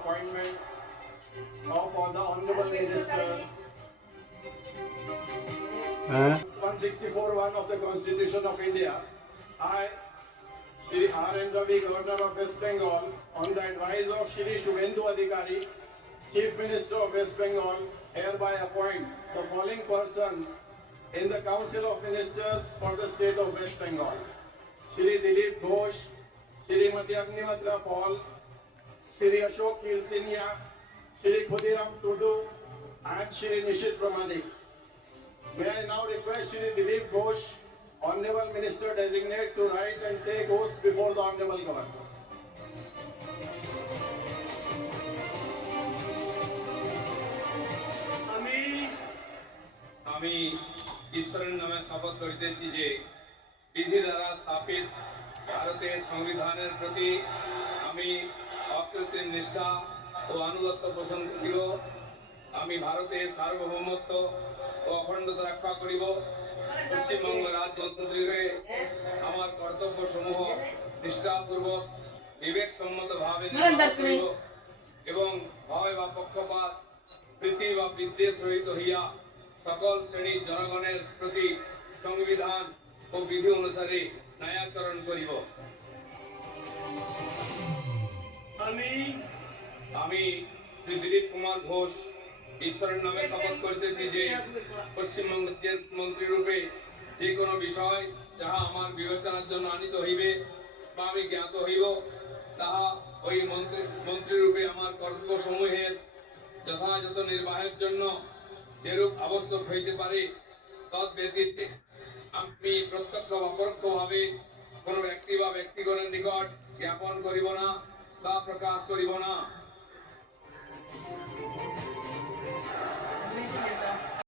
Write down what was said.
appointment of all the honorable ministers. 164(1) of the Constitution of India, I, Shri R.N. Ravi, Governor of West Bengal, on the advice of Shri Shubhendu Adhikari, Chief Minister of West Bengal, hereby appoint the following persons in the Council of Ministers for the state of West Bengal: Shri Dilip Ghosh, Shrimati Agnimatra Paul, Shri Ashok Kirtinia, Shri Khudiram Tudu, and Shri Nishit Pramanik. May I now request Shri Dilip Ghosh, Honorable Minister Designate, to write and take oaths before the Honorable Governor. আমি ঈশ্বরের নামে শপথ করিতেছি যে বিধি দ্বারা স্থাপিত ভারতের সংবিধানের প্রতি আমি অকৃত্রিম নিষ্ঠা ও আনুগত্য পোষণ করিব। আমি ভারতের সার্বভৌমত্ব ও অখণ্ডতা রক্ষা করিব। পশ্চিমবঙ্গ রাজতন্ত্রে আমার কর্তব্যসমূহ নিষ্ঠাপূর্বক বিবেকসম্মতভাবে নির্বাহ করিব এবং ভয় বা পক্ষপাত প্রীতি বা বিদ্বেষ রহিত হইয়া সকল শ্রেণীর জনগণের প্রতি সংবিধান ও বিধি অনুসারে ন্যায়াচরণ করিব। আমি শ্রী দিলীপ কুমার ঘোষ ঈশ্বরের নামে শপথ করিতেছি যে পশ্চিমবঙ্গের মন্ত্রী রূপে যে কোনো বিষয় যাহা আমার বিবেচনার জন্য আনিত হইবে বা আমি জ্ঞাত হইব, তাহা ওই মন্ত্রী রূপে আমার কর্তব্যসমূহের যথাযথ নির্বাহের জন্য যেরূপ আবশ্যক হইতে পারে তৎ ব্যতীতে আমি প্রত্যক্ষ বা পরোক্ষভাবে কোনো ব্যক্তি বা ব্যক্তিগণের নিকট জ্ঞাপন করিব না বা প্রকাশ করিব না।